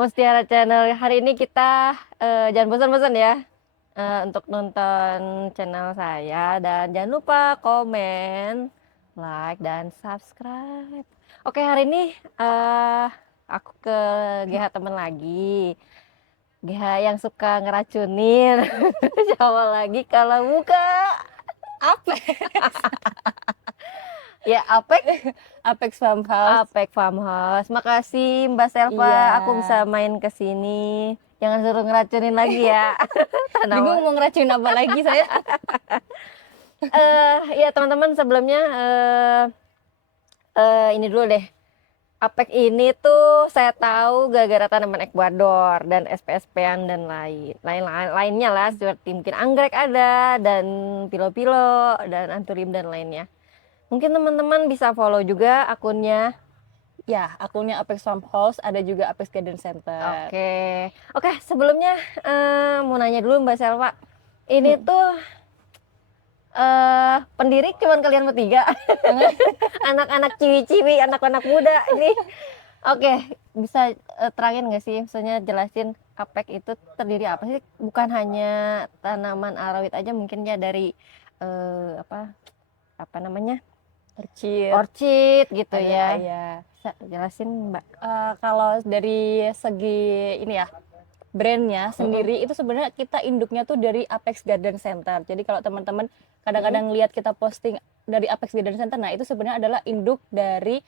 Mustiara Channel. Hari ini kita jangan bosan-bosan ya untuk nonton channel saya dan jangan lupa komen, like dan subscribe. Oke, hari ini aku ke GH temen lagi. GH yang suka ngeracunin. Siapa lagi kalau buka Apa? ya Apek Apex Farmhouse. Apek Farmhouse. Makasih Mbak Selva, Iya. aku bisa main ke sini. Jangan suruh ngeracunin lagi ya. Bingung Tanaman. mau ngeracunin apa lagi saya. Ya teman-teman sebelumnya ini dulu deh. Apek ini tuh saya tahu gara-gara tanaman Ekuador dan SPSP-an dan lainnya lah seperti mungkin anggrek ada dan pilo-pilo dan anthurium dan lainnya. Mungkin teman-teman bisa follow juga akunnya. Ya, akunnya Apex Farmhouse, ada juga Apex Garden Center. Oke, sebelumnya mau nanya dulu Mbak Selva. Ini tuh pendiri cuman kalian bertiga. Anak-anak ciwi-ciwi, anak-anak muda ini. Oke, bisa terangin nggak sih, maksudnya jelasin Apek itu terdiri apa sih? Bukan hanya tanaman arawit aja, mungkin ya dari apa namanya, orchid gitu Ada, ya. ya. Bisa jelasin Mbak? Kalau dari segi ini ya, brandnya sendiri itu sebenarnya kita induknya tuh dari Apex Garden Center. Jadi kalau teman-teman kadang-kadang lihat kita posting dari Apex Garden Center, nah itu sebenarnya adalah induk dari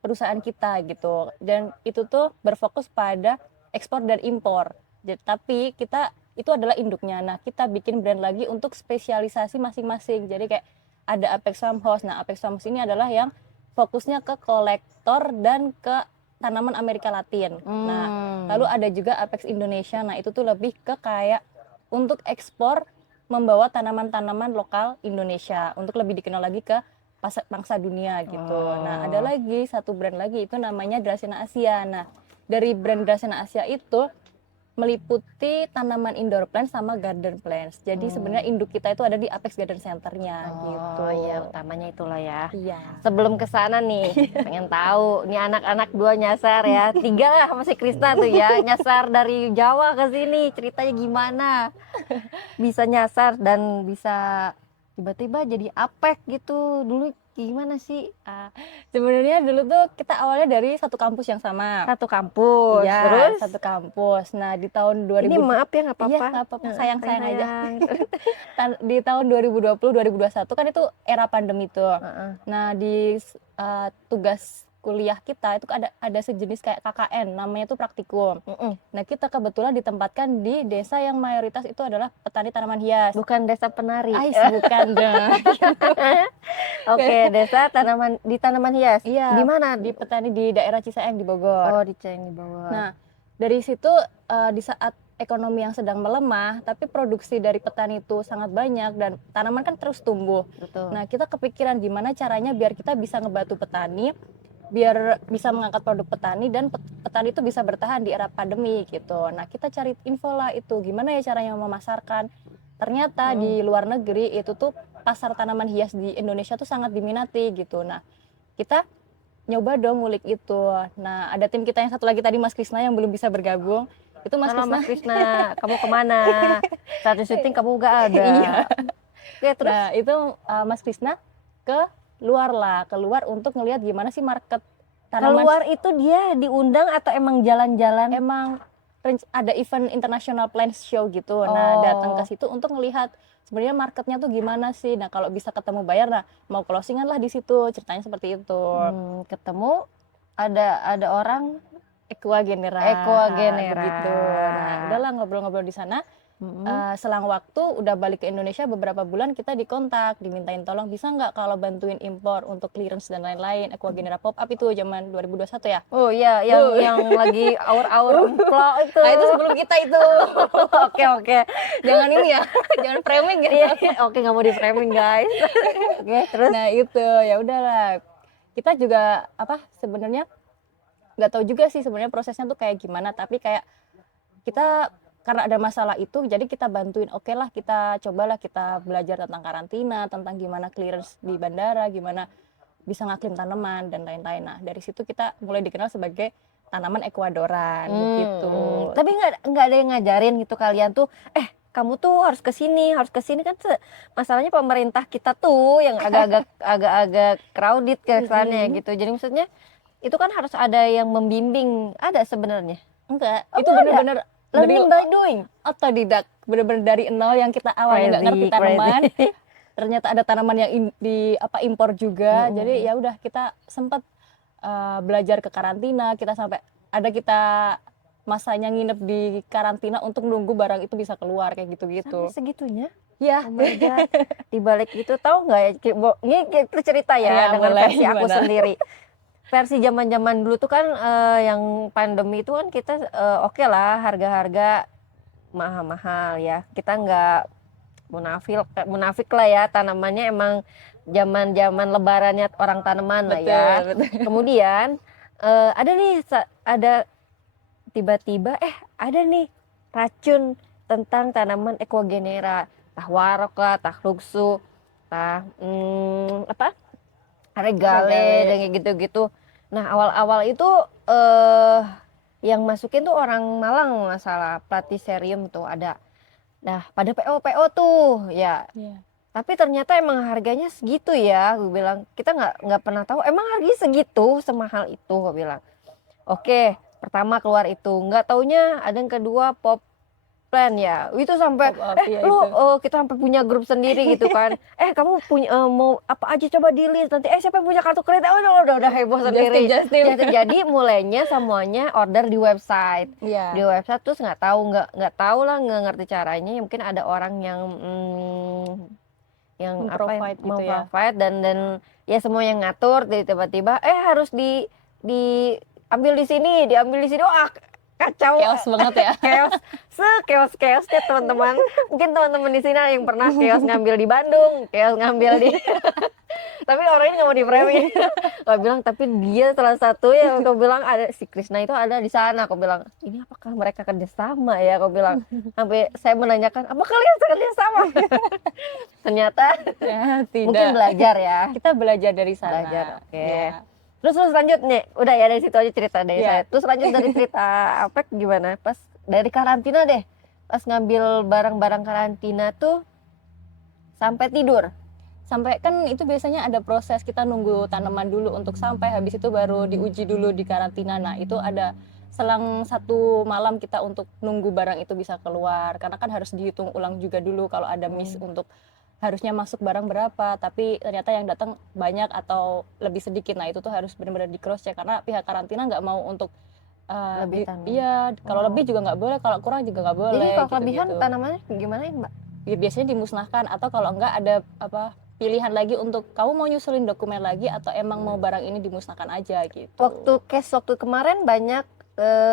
perusahaan kita gitu. Dan itu tuh berfokus pada ekspor dan impor. Jadi, tapi kita itu adalah induknya. Nah, kita bikin brand lagi untuk spesialisasi masing-masing. Jadi kayak ada Apex Farmhouse. Nah, Apex Farmhouse ini adalah yang fokusnya ke kolektor dan ke tanaman Amerika Latin. Nah, lalu ada juga Apex Indonesia. Nah, itu tuh lebih ke kayak untuk ekspor membawa tanaman-tanaman lokal Indonesia untuk lebih dikenal lagi ke bangsa dunia gitu. Nah, ada lagi satu brand lagi itu namanya Dracaena Asia. Nah, dari brand Dracaena Asia itu meliputi tanaman indoor plants sama garden plants. Jadi sebenarnya induk kita itu ada di Apex Garden Center-nya gitu. Oh iya, utamanya itulah ya. Iya. Sebelum ke sana nih, pengen tahu nih anak-anak dua nyasar ya, tiga lah masih Krisna tuh ya, nyasar dari Jawa ke sini, ceritanya gimana bisa nyasar dan bisa tiba-tiba jadi Apek gitu. Dulu gimana sih? Sebenarnya dulu tuh kita awalnya dari satu kampus yang sama. Satu kampus, Iya, terus satu kampus. Nah, di tahun ini 2000. maaf ya nggak Iya, apa-apa. nggak apa-apa, sayang-sayang aja. Sayang. Di tahun 2020 2021 kan itu era pandemi tuh. Nah, di tugas kuliah kita itu ada sejenis kayak KKN, namanya tuh praktikum. Nah, kita kebetulan ditempatkan di desa yang mayoritas itu adalah petani tanaman hias. Bukan desa penari. Bukan dong. Oke, desa tanaman hias. Iya. Di mana? Di petani di daerah Cisaeng di Bogor. Oh, di Cisaeng di Bogor. Nah, dari situ di saat ekonomi yang sedang melemah, tapi produksi dari petani itu sangat banyak dan tanaman kan terus tumbuh. Betul. Nah, kita kepikiran gimana caranya biar kita bisa ngebantu petani, biar bisa mengangkat produk petani dan petani itu bisa bertahan di era pandemi gitu. Nah, kita cari info lah itu gimana ya caranya memasarkan. Ternyata di luar negeri itu tuh pasar tanaman hias di Indonesia tuh sangat diminati gitu. Nah, kita nyoba dong ngulik itu. Nah, ada tim kita yang satu lagi tadi Mas Krisna yang belum bisa bergabung. Itu Mas Halo Krisna. Mas Krisna, kamu kemana? Saat syuting kamu gak ada. Iya. Oke, terus? Nah, itu Mas Krisna keluar untuk ngelihat gimana sih market tanaman. Keluar itu dia diundang atau emang jalan-jalan? Emang ada event International Plants Show gitu. Nah, datang ke situ untuk ngelihat sebenarnya marketnya tuh gimana sih. Nah, kalau bisa ketemu buyer, nah mau closingan lah di situ. Ceritanya seperti itu. Ketemu ada orang Equa Genera gitu. Nah, udahlah ngobrol-ngobrol di sana. Selang waktu udah balik ke Indonesia beberapa bulan kita dikontak, dimintain tolong bisa nggak kalau bantuin impor untuk clearance dan lain-lain. Equa Genera pop up itu zaman 2021 ya. Oh iya, yang lagi aur-aur emplo itu. Nah, itu sebelum kita itu. Oke. Jangan ini ya, jangan framing gitu. Oke, nggak mau di framing guys. Oke, terus? Nah itu ya udahlah. Kita juga sebenarnya nggak tahu juga sih sebenarnya prosesnya tuh kayak gimana. Tapi kayak kita karena ada masalah itu, jadi kita bantuin. Oke lah, kita cobalah kita belajar tentang karantina, tentang gimana clearance di bandara, gimana bisa ngaklim tanaman dan lain-lain. Nah dari situ kita mulai dikenal sebagai tanaman Ekuadoran begitu. Tapi nggak ada yang ngajarin gitu kalian tuh, kamu tuh harus ke sini kan masalahnya pemerintah kita tuh yang agak-agak crowded kesannya gitu. Jadi maksudnya itu kan harus ada yang membimbing, ada sebenarnya. Enggak, Oh, itu nggak ada? bener-bener dari Learning by doing. otodidak, bener-bener dari nol yang kita awalnya nggak ngerti tanaman. Crazy. Ternyata ada tanaman yang impor juga. Jadi ya udah kita sempat belajar ke karantina, kita masanya nginep di karantina untuk nunggu barang itu bisa keluar kayak gitu-gitu. Sampai segitunya? Ya, Oh my God. Di balik itu tahu nggak ya? Ini kita cerita ya Ya, dengan boleh, versi aku gimana? sendiri. Versi zaman-zaman dulu tuh kan yang pandemi itu kan kita oke lah harga-harga mahal-mahal ya. Kita nggak munafik lah ya, tanamannya emang zaman-zaman lebarannya orang tanaman lah ya. betul. Kemudian ada tiba-tiba ada nih racun tentang tanaman Ecuagenera, tah warok lah, tah luxu, tah regale dan kayak gitu-gitu. Nah awal-awal itu yang masukin tuh orang Malang masalah Platycerium tuh ada. Nah pada PO tuh ya. Iya. Tapi ternyata emang harganya segitu ya, gue bilang. Kita nggak pernah tahu emang harganya segitu, semahal itu, gue bilang. Oke, pertama keluar itu, nggak taunya ada yang kedua pop plan ya. Itu sampai Pop up, ya lu itu. kita sampai punya grup sendiri gitu kan. Kamu punya mau apa aja coba di list nanti. Siapa yang punya kartu kredit? Udah heboh sendiri. Just tip. Jadi mulainya semuanya order di website. Iya. Di website terus nggak tahu lah, nggak ngerti caranya. Ya, mungkin ada orang yang Memprovide gitu ya. memprovide dan ya semua yang ngatur. Jadi tiba-tiba harus diambil di sini. Wah, kacau. Chaos banget ya. Chaosnya teman-teman. Mungkin teman-teman di sini ada yang pernah chaos ngambil di Bandung, chaos ngambil di tapi orangnya nggak mau di framing. Aku bilang tapi dia salah satu yang aku bilang ada si Krishna itu ada di sana. Aku bilang ini apakah mereka kerjasama ya? Aku bilang sampai saya menanyakan apa kalian kerjasama? Ternyata Ya, tidak. mungkin belajar ya. Kita belajar dari sana. Belajar, oke. Ya. Terus lanjut nih, udah ya dari situ aja cerita dari Iya. saya. Terus lanjut dari cerita Apek gimana? Pas dari karantina deh, pas ngambil barang-barang karantina tuh sampai tidur. Sampai kan itu biasanya ada proses kita nunggu tanaman dulu untuk sampai, habis itu baru diuji dulu di karantina. Nah itu ada selang 1 malam kita untuk nunggu barang itu bisa keluar, karena kan harus dihitung ulang juga dulu kalau ada miss untuk harusnya masuk barang berapa, tapi ternyata yang datang banyak atau lebih sedikit. Nah itu tuh harus benar-benar di cross check karena pihak karantina nggak mau untuk Lebih tanaman. iya, kalau lebih juga nggak boleh, kalau kurang juga nggak boleh. Jadi kalau gitu-gitu. kelebihan tanamannya gimana ya Mbak? Ya, biasanya dimusnahkan, atau kalau enggak ada pilihan lagi untuk kamu mau nyusulin dokumen lagi atau emang mau barang ini dimusnahkan aja gitu. Waktu kemarin banyak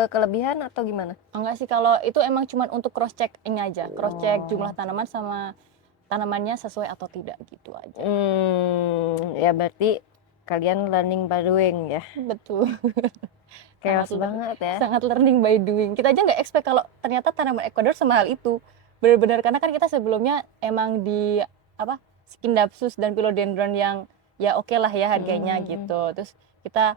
kelebihan atau gimana? Enggak sih, kalau itu emang cuman untuk cross check ini aja, cross check jumlah tanaman sama tanamannya sesuai atau tidak gitu aja. Ya berarti kalian learning by doing ya. Betul. Chaos banget ya. Sangat learning by doing. Kita aja nggak expect kalau ternyata tanaman Ecuador semahal itu. Benar-benar karena kan kita sebelumnya emang di Scindapsus dan Philodendron yang ya oke lah ya harganya gitu. Terus kita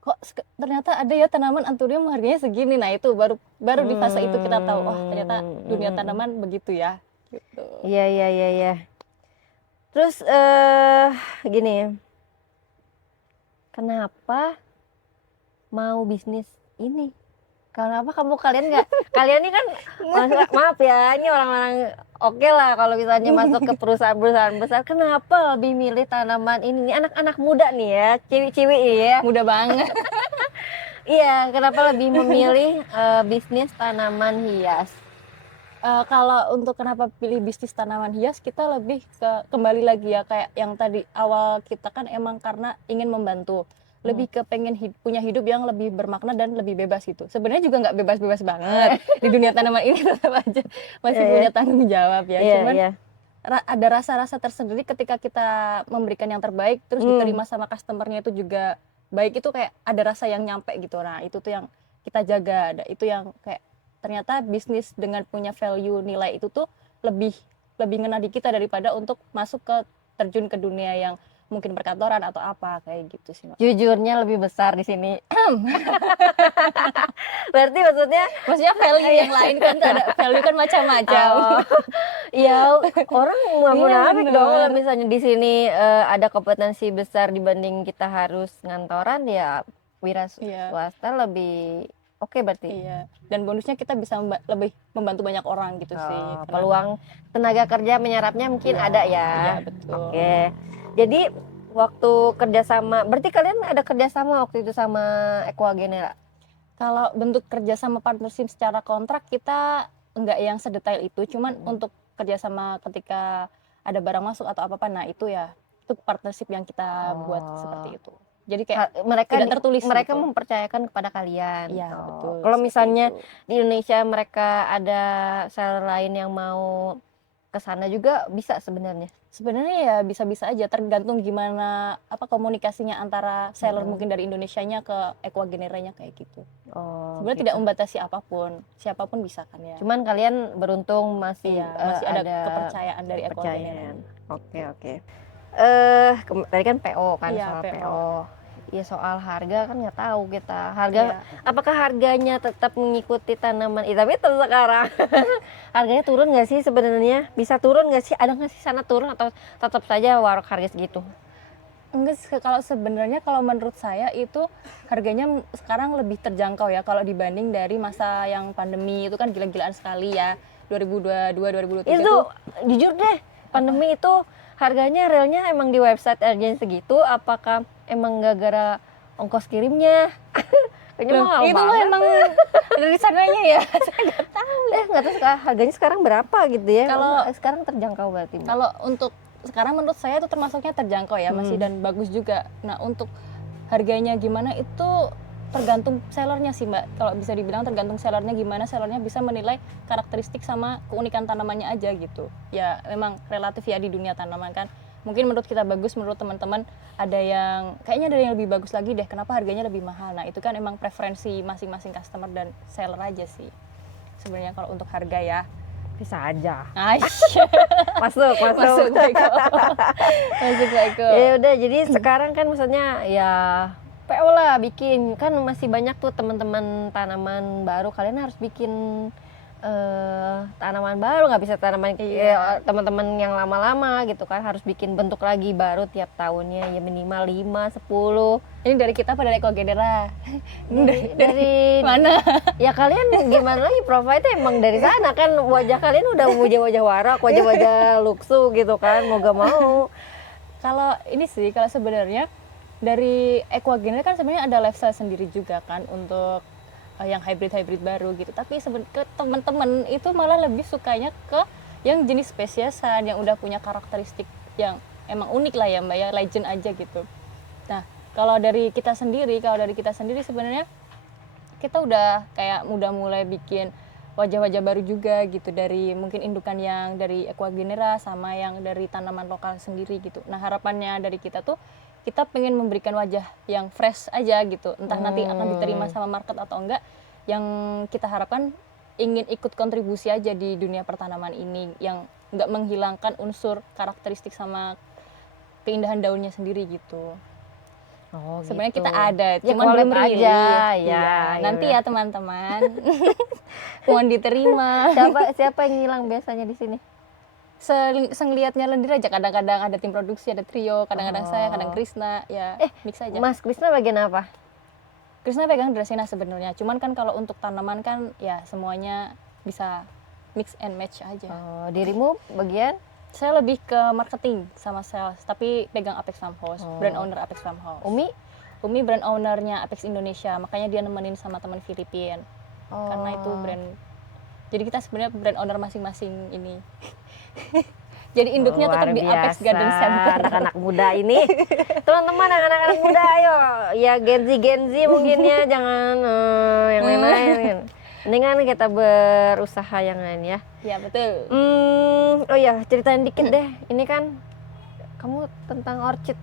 kok ternyata ada ya tanaman Anthurium harganya segini. Nah itu baru di fase itu kita tahu, oh ternyata dunia tanaman begitu ya gitu. Iya. Terus gini, kenapa mau bisnis ini? Kenapa kalian nggak? Kalian ini kan maaf ya, ini orang-orang oke lah kalau misalnya masuk ke perusahaan-perusahaan besar. Kenapa lebih milih tanaman ini? Ini anak-anak muda nih ya, ciwi-ciwi ya. Mudah banget. Iya, kenapa lebih memilih bisnis tanaman hias? Kalau untuk kenapa pilih bisnis tanaman hias, kita lebih kembali lagi ya kayak yang tadi awal kita kan emang karena ingin membantu, lebih ke pengen punya hidup yang lebih bermakna dan lebih bebas gitu. Sebenarnya juga nggak bebas-bebas banget di dunia tanaman ini, tetap aja masih punya tanggung jawab ya. Cuman ada rasa-rasa tersendiri ketika kita memberikan yang terbaik terus diterima sama customernya itu juga baik, itu kayak ada rasa yang nyampe gitu. Nah itu tuh yang kita jaga, itu yang kayak ternyata bisnis dengan punya value nilai itu tuh lebih ngena di kita daripada untuk masuk ke terjun ke dunia yang mungkin perkantoran atau apa kayak gitu sih Mbak. Jujurnya lebih besar di sini. Berarti maksudnya Maksudnya value yang lain kan ada value kan macam-macam. oh, ya orang nggak Iya, munafik dong bener. kalau misalnya di sini ada kompetensi besar dibanding kita harus ngantoran ya wira Iya. swasta lebih oke berarti. Iya. Dan bonusnya kita bisa lebih membantu banyak orang gitu sih. Oh, Karena- peluang tenaga kerja menyerapnya mungkin ada ya. Iya, betul. Oke. Jadi waktu kerjasama, berarti kalian ada kerjasama waktu itu sama Equagenera? Kalau bentuk kerja sama partnership secara kontrak kita enggak yang sedetail itu, cuman untuk kerjasama ketika ada barang masuk atau apa-apa, nah itu ya itu partnership yang kita buat Oh. seperti itu. Jadi kayak Mereka tidak tertulis mereka gitu. mempercayakan kepada kalian. Iya, Oh. betul. Kalau seperti misalnya itu. di Indonesia mereka ada seller lain yang mau ke sana juga bisa sebenarnya. Sebenarnya ya bisa-bisa aja tergantung gimana apa komunikasinya antara seller Hmm. mungkin dari Indonesianya ke Equageneranya kayak gitu. Oh, Sebenarnya gitu. tidak membatasi apapun, siapapun bisa kan ya. Cuman kalian beruntung masih Iya, masih ada kepercayaan dari Equagener. kepercayaan. Oke. Tadi kan PO kan, Iya, soal PO. PO. Iya, soal harga kan nggak tahu kita. Harga Iya. apakah harganya tetap mengikuti tanaman? Tapi tetap sekarang harganya turun nggak sih sebenarnya? Bisa turun nggak sih? Ada nggak sih sana turun atau tetap saja warok harga segitu? Enggak, kalau sebenarnya kalau menurut saya itu harganya sekarang lebih terjangkau ya kalau dibanding dari masa yang pandemi itu kan gila-gilaan sekali ya 2022 2023 Itu tuh. jujur deh, pandemi itu harganya realnya emang di website aja segitu, apakah emang gara-gara ongkos kirimnya? Kayaknya Loh, mahal itu mah banget. emang dari sananya ya. Nggak tahu harganya sekarang berapa gitu ya. Kalau- Sekarang terjangkau berarti. Mbak. Kalau untuk sekarang menurut saya itu termasuknya terjangkau ya masih dan bagus juga. Nah, untuk harganya gimana itu tergantung sellernya sih Mbak. Kalau bisa dibilang tergantung sellernya gimana, sellernya bisa menilai karakteristik sama keunikan tanamannya aja gitu. Ya memang relatif ya di dunia tanaman kan. Mungkin menurut kita bagus, menurut teman-teman ada yang kayaknya ada yang lebih bagus lagi deh. Kenapa harganya lebih mahal? Nah itu kan emang preferensi masing-masing customer dan seller aja sih. Sebenarnya kalau untuk harga ya. Bisa aja. Masuk Masuk. Baiko. Masuk Baiko. Ya udah, jadi sekarang kan maksudnya ya PO lah bikin, kan masih banyak tuh teman-teman tanaman baru, kalian harus bikin tanaman baru, nggak bisa tanaman Iya. teman-teman yang lama-lama gitu kan, harus bikin bentuk lagi baru tiap tahunnya ya minimal 5, 10. Ini dari kita pada Equagenera. Dari Mana? ya kalian gimana lagi, provide emang dari sana kan, wajah kalian udah wajah-wajah warak, wajah-wajah luksu gitu kan, mau gak mau. Kalau ini sih, kalau sebenarnya dari Equagenera kan sebenarnya ada lifestyle sendiri juga kan untuk yang hybrid baru gitu. Tapi ke teman-teman itu malah lebih sukanya ke yang jenis spesiesan yang udah punya karakteristik yang emang unik lah ya Mbak ya, legend aja gitu. Nah, kalau dari kita sendiri sebenarnya kita udah kayak udah mulai bikin wajah-wajah baru juga gitu, dari mungkin indukan yang dari Equagenera sama yang dari tanaman lokal sendiri gitu. Nah, harapannya dari kita tuh kita pengen memberikan wajah yang fresh aja gitu, entah nanti akan diterima sama market atau enggak. Yang kita harapkan ingin ikut kontribusi aja di dunia pertanaman ini yang enggak menghilangkan unsur karakteristik sama keindahan daunnya sendiri gitu. Oh, Sebenarnya gitu. kita ada, Ya, cuman belum collab rilis. aja, ya, Iya, nanti yaudah. ya teman-teman. Mohon diterima. Siapa yang ngilang biasanya di sini? Sengeliatnya lendir aja, kadang-kadang ada tim produksi, ada trio, kadang-kadang saya, kadang Oh. Krisna, ya mix aja. Mas Krisna bagian apa? Krisna pegang Dracaena sebenarnya, cuman kan kalau untuk tanaman kan ya semuanya bisa mix and match aja. Oh, dirimu bagian? Saya lebih ke marketing sama sales, tapi pegang Apex Farmhouse, Oh. brand owner Apex Farmhouse. Umi? Umi brand ownernya Apex Indonesia, makanya dia nemenin sama teman Filipina. Oh. Karena itu brand, jadi kita sebenarnya brand owner masing-masing ini. Jadi induknya Luar tetap di Apex biasa, Garden Center. anak-anak muda ini. Teman-teman, anak-anak muda, ayo. Ya Gen Z mungkin ya, jangan yang lain-lain. Mendingan kita berusaha yang lain ya. Ya betul. Oh ya, ceritain dikit deh. Ini kan kamu tentang orchid.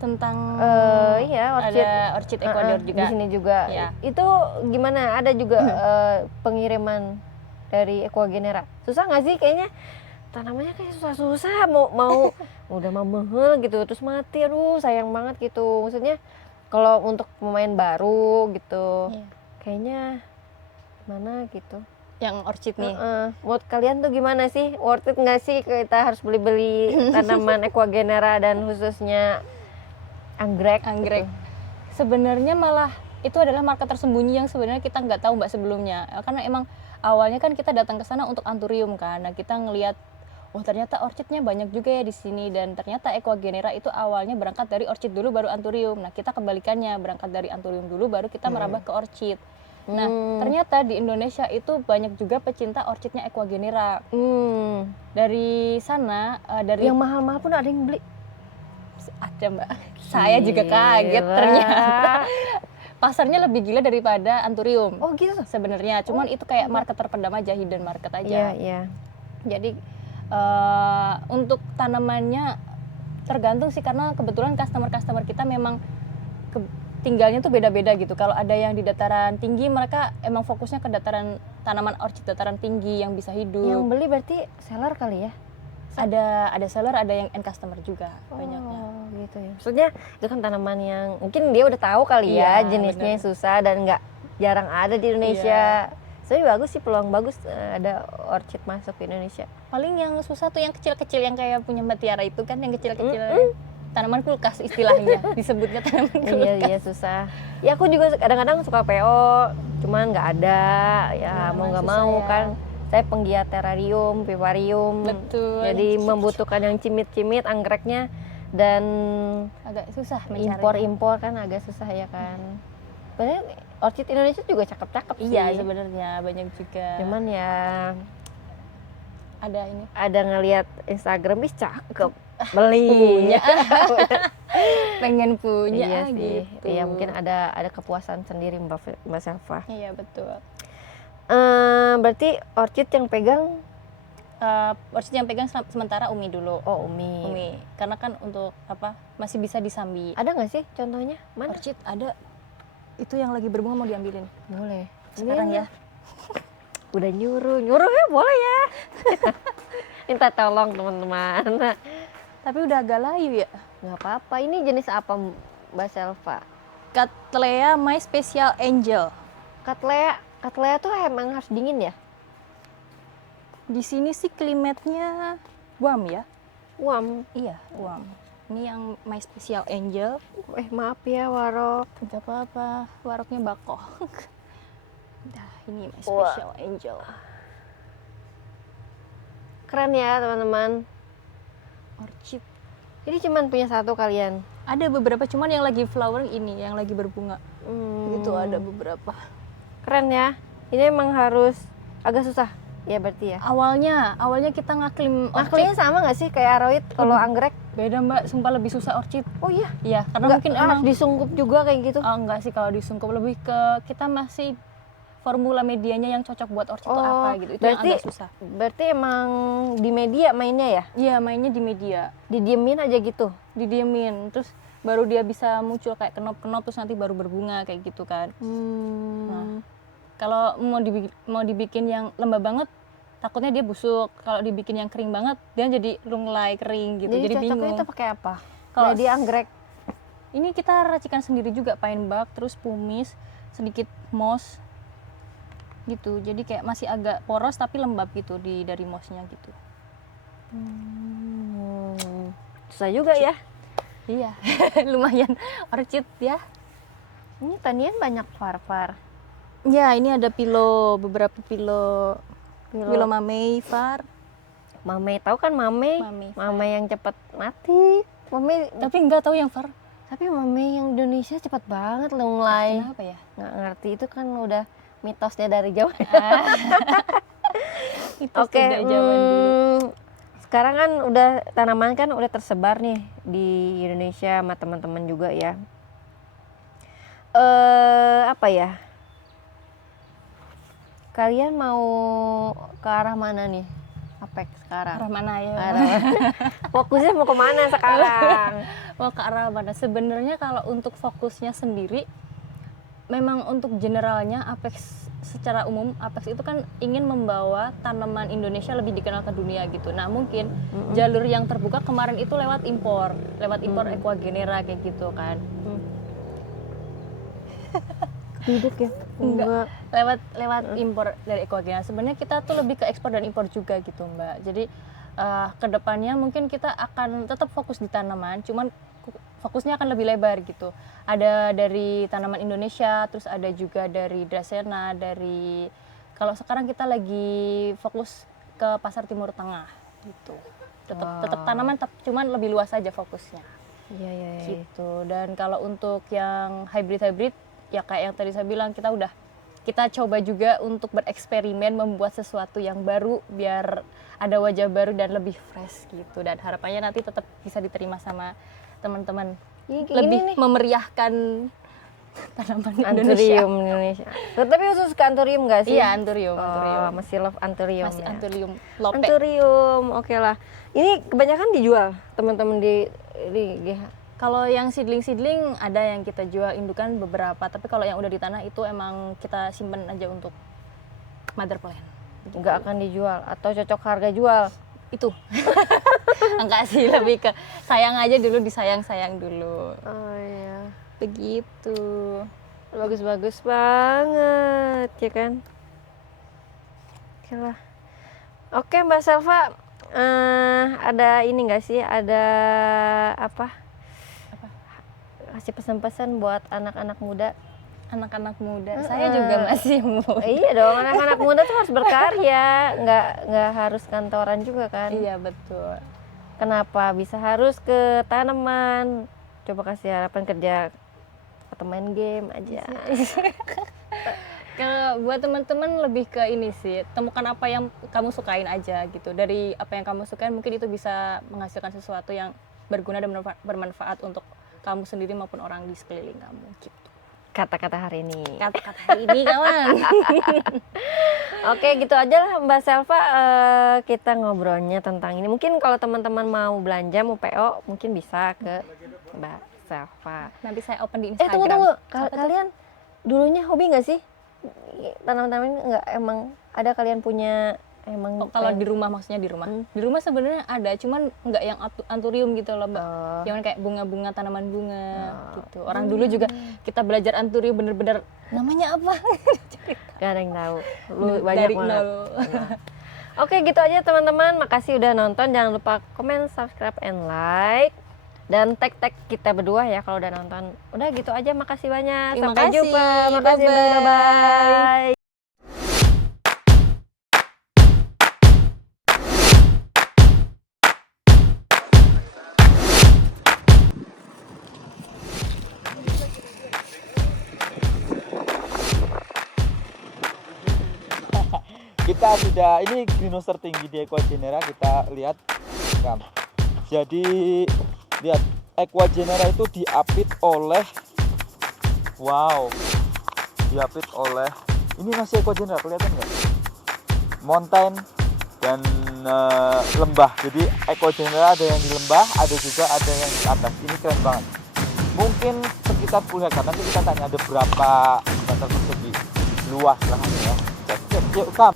Tentang Iya, orchid. ada orchid Ecuador Di juga. sini juga. Iya. Itu gimana? Ada juga pengiriman dari Equagenera. Susah nggak sih kayaknya? tanamannya kayak susah-susah mau udah mau mahal gitu terus mati, aduh sayang banget gitu. Maksudnya kalau untuk pemain baru gitu Iya. kayaknya mana gitu. Yang orchid nih. Menurut kalian tuh gimana sih, worth it nggak sih kita harus beli tanaman Ecuagenera dan khususnya anggrek Anggrek. gitu? Sebenarnya malah itu adalah market tersembunyi yang sebenarnya kita nggak tahu Mbak sebelumnya. Karena emang awalnya kan kita datang ke sana untuk anthurium kan. Nah, kita ngelihat oh ternyata orchidnya banyak juga ya di sini, dan ternyata Ecuagenera itu awalnya berangkat dari orchid dulu baru anthurium. Nah, kita kebalikannya, berangkat dari anthurium dulu baru kita merambah ke orchid. Nah, ternyata di Indonesia itu banyak juga pecinta orchidnya Ecuagenera. Dari sana dari Yang mahal-mahal pun ada yang beli. ada Mbak. Saya juga kaget Gila. ternyata. Pasarnya lebih gila daripada anthurium. Oh gitu. Sebenarnya, cuman itu kayak market terpendam aja, hidden market aja. Iya. Jadi untuk tanamannya tergantung sih, karena kebetulan customer kita memang tinggalnya tuh beda-beda gitu. Kalau ada yang di dataran tinggi, mereka emang fokusnya ke dataran tanaman orchid dataran tinggi yang bisa hidup. Yang beli berarti seller kali ya? Ada seller, ada yang end customer juga banyaknya. Oh gitu ya. Maksudnya itu kan tanaman yang mungkin dia udah tahu kali Iya, ya jenisnya bener. yang susah dan nggak jarang ada di Indonesia. Tapi bagus sih, peluang bagus ada orchid masuk ke Indonesia. Paling yang susah tuh yang kecil-kecil yang kayak punya Mbak Tiara itu kan, yang kecil-kecil. Tanaman kulkas istilahnya, disebutnya tanaman kulkas. Iya susah. Ya aku juga kadang-kadang suka PO, cuman nggak ada. Ya mau nggak susah mau ya. kan. Saya penggiat terrarium, vivarium. Betul. Jadi membutuhkan yang cimit-cimit anggreknya, dan Agak susah mencarinya. impor-impor kan agak susah ya kan. Padahal orchid Indonesia juga cakep-cakep sih. Iya sebenarnya banyak juga. Cuman ya Ada ini. ada ngelihat Instagram ih cakep, beli. Punya. Pengen punya Iya sih. gitu. Iya mungkin ada kepuasan sendiri Mbak Selva. Iya betul. Berarti orchid yang pegang Orchid yang pegang sementara Umi dulu. oh Umi. Umi. Karena kan untuk apa? Masih bisa disambi. Ada nggak sih contohnya? Mana? Orchid ada. Itu yang lagi berbunga mau diambilin. Boleh. Sekarang Ini ya. Udah nyuruh ya boleh ya. Minta tolong teman-teman. Tapi udah agak layu ya. Nggak apa-apa. Ini jenis apa Mbak Selva? Cattleya My Special Angel. Cattleya tuh emang harus dingin ya? Di sini sih klimatnya warm ya. Warm. Iya, warm. Ini yang My Special Angel. Maaf ya Warok. Gak apa-apa, waroknya bakoh. Nah, ini My Special Angel. Keren ya teman-teman. Orchid. Ini cuman punya satu kalian. Ada beberapa, cuman yang lagi flowering ini, yang lagi berbunga. Hmm. Itu ada beberapa. Keren ya. Ini emang harus agak susah ya berarti ya. Awalnya kita ngaklim orchid. Ngaklimnya sama nggak sih kayak aroid kalau anggrek? Beda Mbak, sumpah lebih susah orchid. Oh iya. Iya, karena Nggak, mungkin harus emang disungkup juga kayak gitu. enggak sih kalau disungkup, lebih ke kita masih formula medianya yang cocok buat orchid itu apa gitu. Itu yang agak susah. Berarti emang di media mainnya ya? Iya, mainnya di media. Didiemin aja gitu. Didiemin, terus baru dia bisa muncul kayak kenop-kenop, terus nanti baru berbunga kayak gitu kan. Nah, kalau mau dibikin yang lembab banget, takutnya dia busuk. Kalau dibikin yang kering banget, dia jadi lunglai kering gitu. Jadi cocoknya bingung. itu pakai apa? Kalau Kalau dia anggrek. Ini kita racikan sendiri juga, pine bark, terus pumice, sedikit moss gitu. Jadi kayak masih agak poros tapi lembab gitu dari mossnya gitu. Susah juga ya. Iya, lumayan orchid ya. Ini tanian banyak var-var. Ya, ini ada beberapa pilo mamey, var. Mame, tahu kan mame? Mame yang cepat mati. Mame, Tapi nggak tahu yang var. tapi mame yang Indonesia cepat banget lunglai. Kenapa ya? Nggak ngerti, itu kan udah mitosnya dari Jawa. Itu Oke, sejak zaman dulu. sekarang kan udah tanaman kan udah tersebar nih di Indonesia sama teman-teman juga ya. Apa ya? Kalian mau ke arah mana nih? Apex sekarang. Arah mana ya? Fokusnya mau kemana sekarang? Mau ke arah mana? Sebenarnya kalau untuk fokusnya sendiri, memang untuk generalnya Apex secara umum Apex itu kan ingin membawa tanaman Indonesia lebih dikenal ke dunia gitu. Nah mungkin jalur yang terbuka kemarin itu lewat impor Equagenera kayak gitu kan. Duduk ya? Enggak, lewat impor dari Equagenera. Sebenarnya kita tuh lebih ke ekspor dan impor juga gitu Mbak. Jadi kedepannya mungkin kita akan tetap fokus di tanaman, cuman fokusnya akan lebih lebar gitu. Ada dari tanaman Indonesia, terus ada juga dari Dracena, dari kalau sekarang kita lagi fokus ke pasar Timur Tengah gitu. Tetap tanaman, cuman lebih luas aja fokusnya. Iya. Gitu. Dan kalau untuk yang hybrid ya kayak yang tadi saya bilang, kita coba juga untuk bereksperimen membuat sesuatu yang baru biar ada wajah baru dan lebih fresh gitu, dan harapannya nanti tetap bisa diterima sama teman-teman, lebih memeriahkan tanaman Anthurium Indonesia. Tapi khusus ke Anthurium nggak sih? Iya, Anthurium. Masih love Anthurium. Masih ya? Anthurium Lope. Anthurium, oke lah. Ini kebanyakan dijual teman-teman di GH. Kalau yang seedling ada yang kita jual indukan beberapa, tapi kalau yang udah di tanah itu emang kita simpen aja untuk mother plant. Nggak akan dijual atau cocok harga jual? Itu enggak sih, lebih ke sayang aja dulu, disayang-sayang dulu. Oh iya, Begitu. bagus-bagus banget ya kan. Oke lah. Oke Mbak Selva, ada ini nggak sih, ada apa? Kasih pesan-pesan buat anak-anak muda. Anak-anak muda, saya juga masih muda. Iya dong, anak-anak muda tuh harus berkarya, nggak harus kantoran juga kan. Iya betul. Kenapa bisa harus ke tanaman? Coba kasih harapan kerja atau main game aja. Kalau buat teman-teman lebih ke ini sih, temukan apa yang kamu sukain aja gitu. Dari apa yang kamu sukain mungkin itu bisa menghasilkan sesuatu yang berguna dan bermanfaat untuk kamu sendiri maupun orang di sekeliling kamu gitu. Kata-kata hari ini. Kata-kata ini kawan. Oke, gitu aja lah Mbak Selva, kita ngobrolnya tentang ini. Mungkin kalau teman-teman mau belanja, mau PO, mungkin bisa ke Mbak Selva. Nanti saya open di Instagram. Tunggu. Kalian dulunya hobi nggak sih tanam-tanam ini? Nggak, emang ada kalian punya emang? Kalau di rumah, maksudnya di rumah. Di rumah sebenarnya ada, cuman nggak yang anthurium gitu loh Mbak. Yang kayak bunga-bunga, tanaman bunga gitu. Orang dulu juga kita belajar anthurium bener-bener namanya apa? Gak ada yang tahu. Lu banyak Dari banget. nol. Oke, gitu aja teman-teman. Makasih udah nonton. Jangan lupa komen, subscribe, and like. Dan tag kita berdua ya kalau udah nonton. Udah gitu aja, makasih banyak. Sampai Makasih. jumpa. Makasih, Bye-bye. bye-bye. Kita sudah, ini greenhouse tertinggi di Equagenera, kita lihat kan. Jadi lihat, Equagenera itu diapit oleh ini masih Equagenera, kelihatan nggak? Mountain dan lembah. Jadi Equagenera ada yang di lembah, ada juga ada yang di atas. Ini keren banget. Mungkin sekitar puluhan, nanti kita tanya ada berapa meter persegi luas lahannya ya. Yuk, Kam.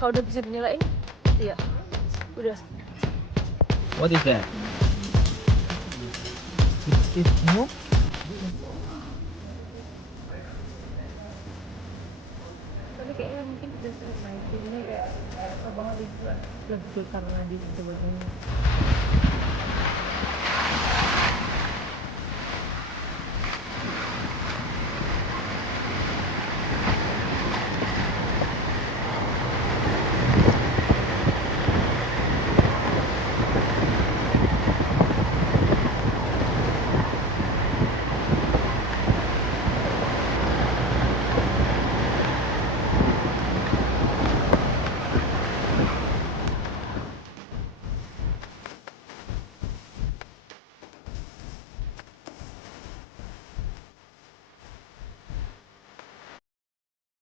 Kalau udah bisa dinilaiin? Iya. Udah. What is that? It's new? tapi kayaknya mungkin udah sering naikinnya kayak abang lebih karena di sebagainya.